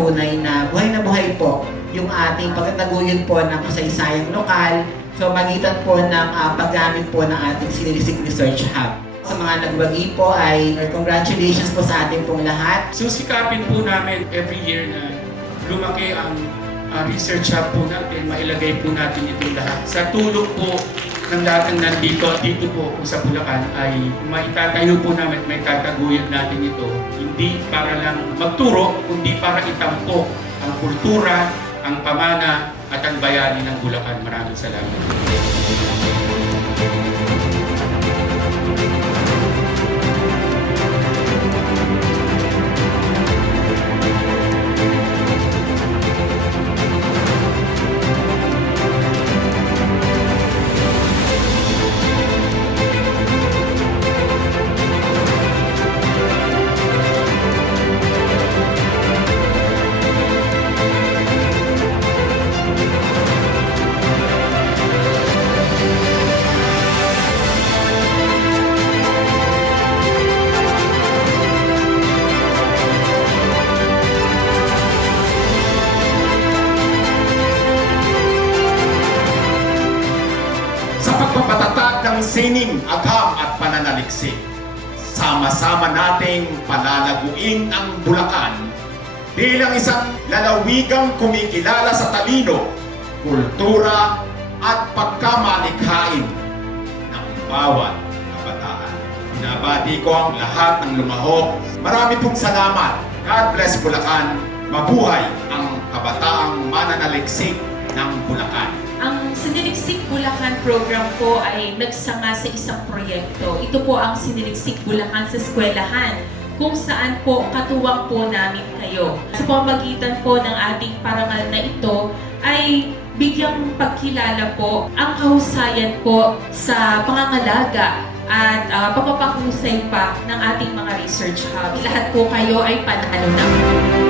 patunay na buhay na buhay po yung ating pagtataguyod po ng kasaysayang lokal so magitan po ng ah, paggamit po ng ating Sinilisik Research Hub. Sa mga nagbagi po ay congratulations po sa ating pong lahat. Susikapin po namin every year na lumaki ang ah, research hub po natin, mailagay po natin ito lahat. Sa tulong po ng lahat ng nandito, dito po sa Bulacan ay maitatayo po namin, may tataguyod natin ito. Hindi para lang magturo, kundi para itampok ang kultura, ang pamana at ang bayani ng Bulacan. Maraming salamat. Pagpapatatag ng sining, agam at pananaliksik. Sama-sama nating palalaguin ang Bulacan bilang isang lalawigang kumikilala sa talino, kultura at pagkamalikhain ng bawat kabataan. Binabati ko ang lahat ng lumahok. Marami pong salamat. God bless Bulacan. Mabuhay ang kabataang mananaliksik ng Bulacan. Ang Siniliksik Bulacan program po ay nagsanga sa isang proyekto. Ito po ang Siniliksik Bulacan sa Eskwelahan kung saan po katuwang po namin kayo. Sa pamagitan po ng ating parangal na ito ay bigyang pagkilala po ang kahusayan po sa pangangalaga at uh, pagpapahusay pa ng ating mga research hubs. Lahat po kayo ay panalo na.